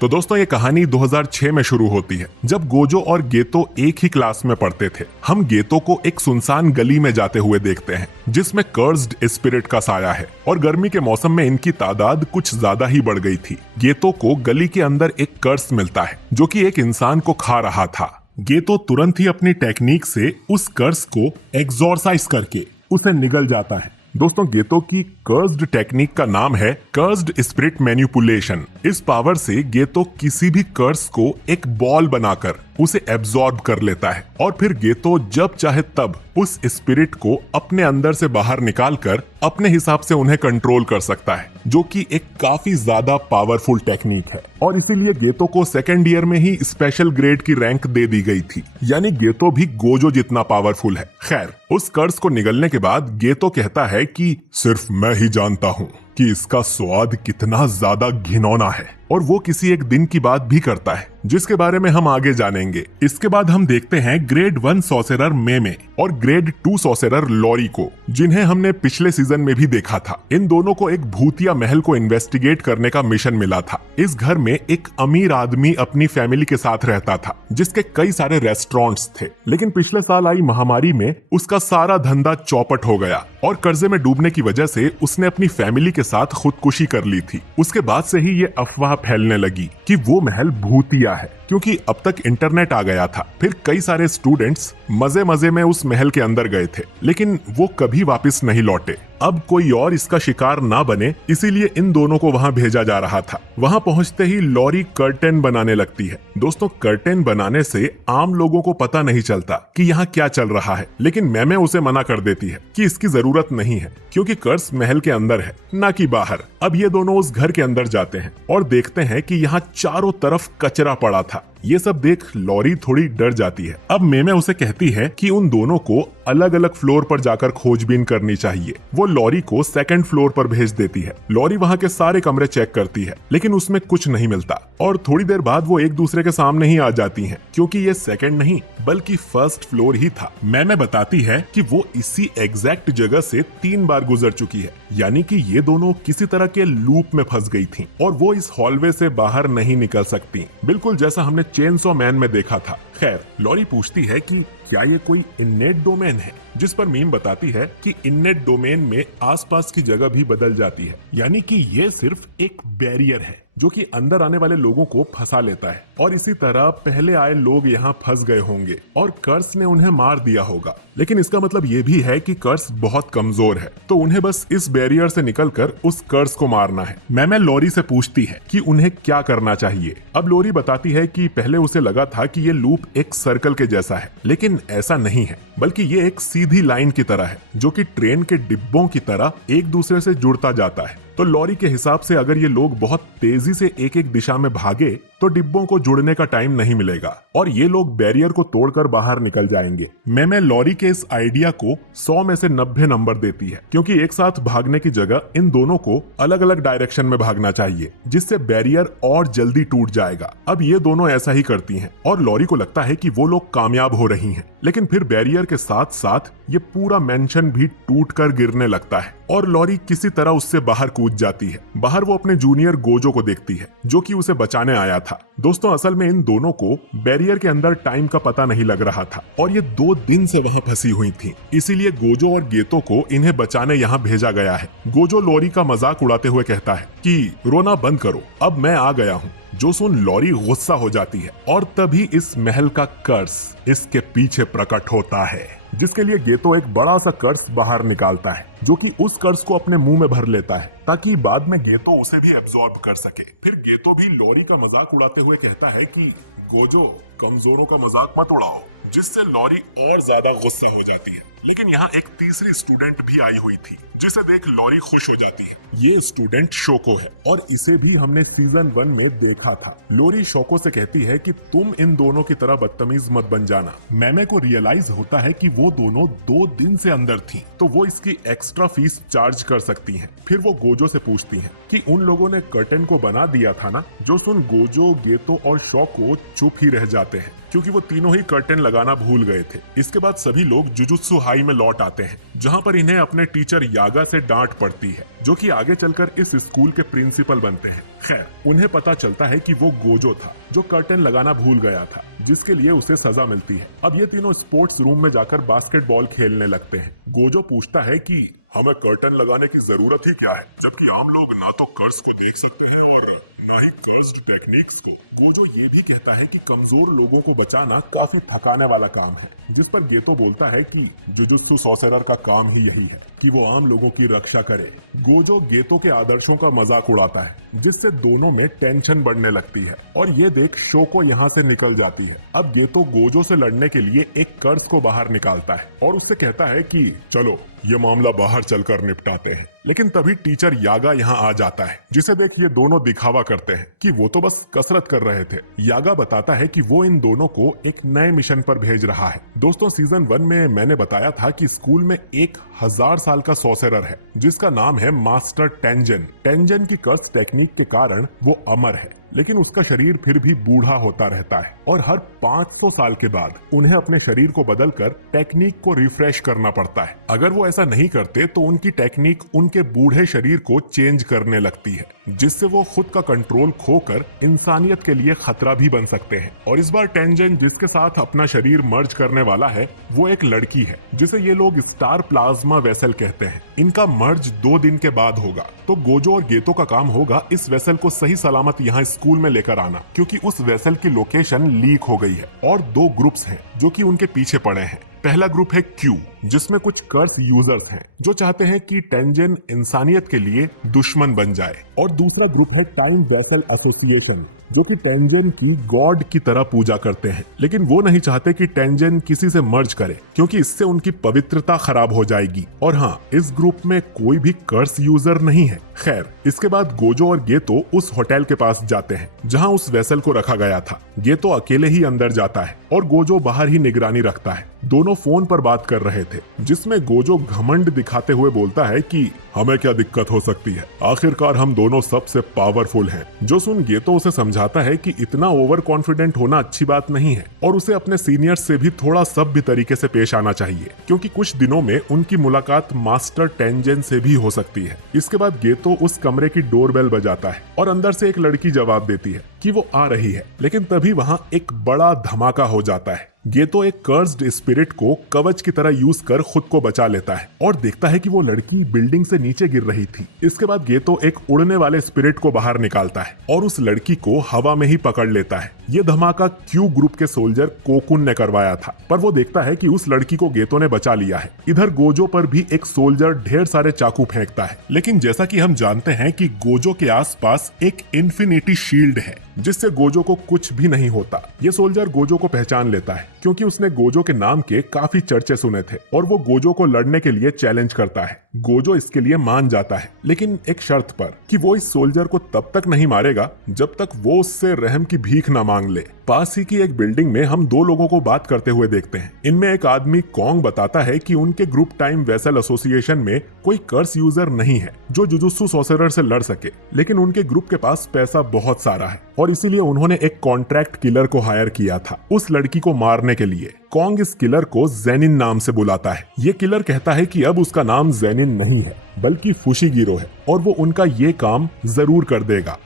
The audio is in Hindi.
तो दोस्तों ये कहानी 2006 में शुरू होती है, जब गोजो और गेतो एक ही क्लास में पढ़ते थे। हम गेतो को एक सुनसान गली में जाते हुए देखते हैं जिसमें कर्स्ड स्पिरिट का साया है और गर्मी के मौसम में इनकी तादाद कुछ ज्यादा ही बढ़ गई थी। गेतो को गली के अंदर एक कर्स मिलता है जो कि एक इंसान को खा रहा था। गेतो तुरंत ही अपनी टेक्निक से उस कर्स को एक्सॉर्साइज करके उसे निगल जाता है। दोस्तों गेतो की कर्स्ड टेक्निक का नाम है कर्स्ड स्पिरिट मैनिपुलेशन। इस पावर से गेतो किसी भी कर्स को एक बॉल बनाकर उसे एब्जॉर्ब कर लेता है और फिर गेतो जब चाहे तब उस स्पिरिट को अपने अंदर से बाहर निकालकर अपने हिसाब से उन्हें कंट्रोल कर सकता है, जो कि एक काफी ज्यादा पावरफुल टेक्निक है और इसीलिए गेतो को सेकेंड ईयर में ही स्पेशल ग्रेड की रैंक दे दी गई थी। यानी गेतो भी गोजो जितना पावरफुल है। खैर, उस कर्स को निगलने के बाद गेतो कहता है कि सिर्फ मैं ही जानता हूँ कि इसका स्वाद कितना ज्यादा घिनौना है, और वो किसी एक दिन की बात भी करता है जिसके बारे में हम आगे जानेंगे। इसके बाद हम देखते हैं ग्रेड 1 सॉसेरर मेमे और ग्रेड 2 सॉसेरर लॉरी को, जिन्हें हमने पिछले सीजन में भी देखा था। इन दोनों को एक भूतिया महल को इन्वेस्टिगेट करने का मिशन मिला था। इस घर में एक अमीर आदमी अपनी फैमिली के साथ रहता था जिसके कई सारे रेस्टोरेंट्स थे, लेकिन पिछले साल आई महामारी में उसका सारा धंधा चौपट हो गया और कर्जे में डूबने की वजह से उसने अपनी फैमिली के साथ खुदकुशी कर ली थी। उसके बाद से ही ये अफवाह फैलने लगी कि वो महल भूतिया है, क्योंकि अब तक इंटरनेट आ गया था। फिर कई सारे स्टूडेंट्स मजे मजे में उस महल के अंदर गए थे, लेकिन वो कभी वापस नहीं लौटे। अब कोई और इसका शिकार ना बने, इसीलिए इन दोनों को वहां भेजा जा रहा था। वहां पहुंचते ही लॉरी कर्टेन बनाने लगती है। दोस्तों, कर्टेन बनाने से आम लोगों को पता नहीं चलता कि यहाँ क्या चल रहा है, लेकिन मैमे उसे मना कर देती है कि इसकी जरूरत नहीं है क्योंकि कर्स महल के अंदर है, ना कि बाहर। अब ये दोनों उस घर के अंदर जाते हैं और देखते हैं कि यहाँ चारों तरफ कचरा पड़ा था। ये सब देख लॉरी थोड़ी डर जाती है। अब मेमे उसे कहती है कि उन दोनों को अलग अलग फ्लोर पर जाकर खोजबीन करनी चाहिए। वो लॉरी को सेकंड फ्लोर पर भेज देती है। लॉरी वहाँ के सारे कमरे चेक करती है, लेकिन उसमें कुछ नहीं मिलता और थोड़ी देर बाद वो एक दूसरे के सामने ही आ जाती हैं, क्योंकि ये सेकंड नहीं बल्कि फर्स्ट फ्लोर ही था। मेमे बताती है कि वो इसी एग्जैक्ट जगह से 3 बार गुजर चुकी है, यानी कि ये दोनों किसी तरह के लूप में फंस गई थी और वो इस हॉलवे से बाहर नहीं निकल सकती, बिल्कुल जैसा हमने चेनसॉ मैन में देखा था। खैर, लॉरी पूछती है कि क्या ये कोई इननेट डोमेन है, जिस पर मीम बताती है कि इननेट डोमेन में आसपास की जगह भी बदल जाती है, यानी कि ये सिर्फ एक बैरियर है जो कि अंदर आने वाले लोगों को फंसा लेता है और इसी तरह पहले आए लोग यहाँ फंस गए होंगे और कर्स ने उन्हें मार दिया होगा। लेकिन इसका मतलब ये भी है कि कर्स बहुत कमजोर है, तो उन्हें बस इस बैरियर से निकलकर उस कर्स को मारना है। मैमे लॉरी से पूछती है कि उन्हें क्या करना चाहिए। अब लॉरी बताती है कि पहले उसे लगा था कि ये लूप एक सर्कल के जैसा है, लेकिन ऐसा नहीं है, बल्कि ये एक सीधी लाइन की तरह है जो कि ट्रेन के डिब्बों की तरह एक दूसरे से जुड़ता जाता है। तो लॉरी के हिसाब से अगर ये लोग बहुत तेजी से एक एक दिशा में भागे तो डिब्बों को जुड़ने का टाइम नहीं मिलेगा और ये लोग बैरियर को तोड़कर बाहर निकल जाएंगे। मैमे लॉरी के इस आइडिया को 100 में से 90 नंबर देती है, क्योंकि एक साथ भागने की जगह इन दोनों को अलग अलग डायरेक्शन में भागना चाहिए, जिससे बैरियर और जल्दी टूट जाएगा। अब ये दोनों ऐसा ही करती हैं और लॉरी को लगता है कि वो लोग कामयाब हो रही हैं, लेकिन फिर बैरियर के साथ साथ ये पूरा मेंशन भी टूट कर गिरने लगता है और लॉरी किसी तरह उससे बाहर कूद जाती है। बाहर वो अपने जूनियर गोजो को देखती है जो कि उसे बचाने आया था। दोस्तों, असल में इन दोनों को बैरियर के अंदर टाइम का पता नहीं लग रहा था और ये 2 दिन से वहां फंसी हुई थी, इसीलिए गोजो और गेतो को इन्हें बचाने यहाँ भेजा गया है। गोजो लॉरी का मजाक उड़ाते हुए कहता है कि रोना बंद करो, अब मैं आ गया हूँ। जो सुन लॉरी गुस्सा हो जाती है और तभी इस महल का कर्स इसके पीछे प्रकट होता है, जिसके लिए गेतो एक बड़ा सा कर्स बाहर निकालता है जो कि उस कर्स को अपने मुंह में भर लेता है ताकि बाद में गेतो उसे भी एब्जॉर्ब कर सके। फिर गेतो भी लॉरी का मजाक उड़ाते हुए कहता है कि गोजो, कमजोरों का मजाक मत उड़ाओ, जिससे लॉरी और ज्यादा गुस्सा हो जाती है। लेकिन यहाँ एक तीसरी स्टूडेंट भी आई हुई थी जिसे देख लॉरी खुश हो जाती है। ये स्टूडेंट शोको है और इसे भी हमने सीजन 1 में देखा था। लॉरी शोको से कहती है कि तुम इन दोनों की तरह बदतमीज मत बन जाना। मैमे को रियलाइज होता है कि वो दोनों 2 दिन से अंदर थी, तो वो इसकी एक्स्ट्रा फीस चार्ज कर सकती हैं। फिर वो गोजो से पूछती हैं कि उन लोगों ने कर्टेन को बना दिया था ना, जो सुन गोजो, गेतो और शोको चुप ही रह जाते हैं क्योंकि वो तीनों ही कर्टेन लगाना भूल गए थे। इसके बाद सभी लोग जुजुत्सु हाई में लौट आते हैं, जहाँ पर इन्हें अपने टीचर यागा से डांट पड़ती है, जो कि आगे चलकर इस स्कूल के प्रिंसिपल बनते हैं। खैर, उन्हें पता चलता है कि वो गोजो था जो कर्टेन लगाना भूल गया था, जिसके लिए उसे सजा मिलती है। अब ये तीनों स्पोर्ट्स रूम में जाकर बास्केटबॉल खेलने लगते हैं। गोजो पूछता है कि हमें कर्टन लगाने की जरूरत ही क्या है, जबकि आम लोग ना तो कर्स को देख सकते हैं और ना ही कर्स्ड टेक्निक्स को। गोजो ये भी कहता है कि कमजोर लोगों को बचाना काफी थकाने वाला काम है, जिस पर गेतो बोलता है कि जुजुत्सु सॉर्सरर का काम ही यही है कि वो आम लोगों की रक्षा करे। गोजो गेतो के आदर्शों का मजाक उड़ाता है, जिससे दोनों में टेंशन बढ़ने लगती है और ये देख शोको यहाँ से निकल जाती है। अब गेतो गोजो से लड़ने के लिए एक कर्स को बाहर निकालता है और उससे कहता है कि चलो ये मामला बाहर चलकर निपटाते हैं। लेकिन तभी टीचर यागा यहाँ आ जाता है, जिसे देख ये दोनों दिखावा करते हैं कि वो तो बस कसरत कर रहे थे। यागा बताता है कि वो इन दोनों को एक नए मिशन पर भेज रहा है। दोस्तों, सीजन 1 में मैंने बताया था कि स्कूल में 1000 साल का सॉर्सरर है, जिसका नाम है मास्टर टेंजन। टेंजन की कर्स टेक्निक के कारण वो अमर है, लेकिन उसका शरीर फिर भी बूढ़ा होता रहता है और हर 500 साल के बाद उन्हें अपने शरीर को बदलकर टेक्निक को रिफ्रेश करना पड़ता है। अगर वो ऐसा नहीं करते तो उनकी टेक्निक उनके बूढ़े शरीर को चेंज करने लगती है, जिससे वो खुद का कंट्रोल खोकर इंसानियत के लिए खतरा भी बन सकते हैं। और इस बार टेंजन जिसके साथ अपना शरीर मर्ज करने वाला है वो एक लड़की है, जिसे ये लोग स्टार प्लाज्मा वेसल कहते हैं। इनका मर्ज 2 दिन के बाद होगा, तो गोजो और गेतो का काम होगा इस वेसल को सही सलामत यहाँ स्कूल में लेकर आना, क्योंकि उस वेसल की लोकेशन लीक हो गई है। और 2 ग्रुप्स हैं जो कि उनके पीछे पड़े हैं। पहला ग्रुप है क्यू, जिसमें कुछ कर्स यूजर्स हैं जो चाहते हैं कि टेंजन इंसानियत के लिए दुश्मन बन जाए, और दूसरा ग्रुप है टाइम वेसल एसोसिएशन, जो कि टेंजन की गॉड की तरह पूजा करते हैं, लेकिन वो नहीं चाहते कि टेंजन किसी से मर्ज करे, क्योंकि इससे उनकी पवित्रता खराब हो जाएगी। और हाँ, इस ग्रुप में कोई भी कर्स यूजर नहीं है। खैर, इसके बाद गोजो और गेतो उस होटल के पास जाते हैं जहाँ उस वेसल को रखा गया था। गेतो अकेले ही अंदर जाता है और गोजो बाहर ही निगरानी रखता है। दोनों फोन पर बात कर रहे थे, जिसमें गोजो घमंड दिखाते हुए बोलता है कि हमें क्या दिक्कत हो सकती है, आखिरकार हम दोनों सबसे पावरफुल हैं। जो सुन गेतो उसे समझाता है कि इतना ओवर कॉन्फिडेंट होना अच्छी बात नहीं है और उसे अपने सीनियर्स से भी थोड़ा सभ्य तरीके से पेश आना चाहिए, क्योंकि कुछ दिनों में उनकी मुलाकात मास्टर टेंजन से भी हो सकती है। इसके बाद गेतो उस कमरे की डोरबेल बजाता है और अंदर से एक लड़की जवाब देती है कि वो आ रही है, लेकिन तभी वहां एक बड़ा धमाका हो जाता है। गेतो एक कर्स्ड स्पिरिट को कवच की तरह यूज कर खुद को बचा लेता है और देखता है कि वो लड़की बिल्डिंग से नीचे गिर रही थी। इसके बाद गेतो एक उड़ने वाले स्पिरिट को बाहर निकालता है और उस लड़की को हवा में ही पकड़ लेता है। ये धमाका क्यू ग्रुप के सोल्जर कोकुन ने करवाया था, पर वो देखता है कि उस लड़की को गेतो ने बचा लिया है। इधर गोजो पर भी एक सोल्जर ढेर सारे चाकू फेंकता है, लेकिन जैसा कि हम जानते हैं कि गोजो के आसपास एक इन्फिनिटी शील्ड है, जिससे गोजो को कुछ भी नहीं होता। ये सोल्जर गोजो को पहचान लेता है, क्योंकि उसने गोजो के नाम के काफी चर्चे सुने थे और वो गोजो को लड़ने के लिए चैलेंज करता है। गोजो इसके लिए मान जाता है, लेकिन एक शर्त पर कि वो इस सोल्जर को तब तक नहीं मारेगा जब तक वो उससे रहम की भीख ना मांग ले। पास ही की एक बिल्डिंग में हम 2 लोगों को बात करते हुए देखते हैं। इनमें एक आदमी कॉन्ग बताता है कि उनके ग्रुप टाइम वेसल एसोसिएशन में कोई कर्स यूजर नहीं है जो जुजुत्सु सॉर्सरर से लड़ सके, लेकिन उनके ग्रुप के पास पैसा बहुत सारा है और इसीलिए उन्होंने एक कॉन्ट्रैक्ट किलर को हायर किया था उस लड़की को मारने के लिए। कॉन्ग इस किलर को जेनिन नाम से बुलाता है। ये किलर कहता है कि अब उसका नाम जेनिन नहीं है बल्कि फुशिगिरो है और वो उनका ये काम जरूर कर देगा।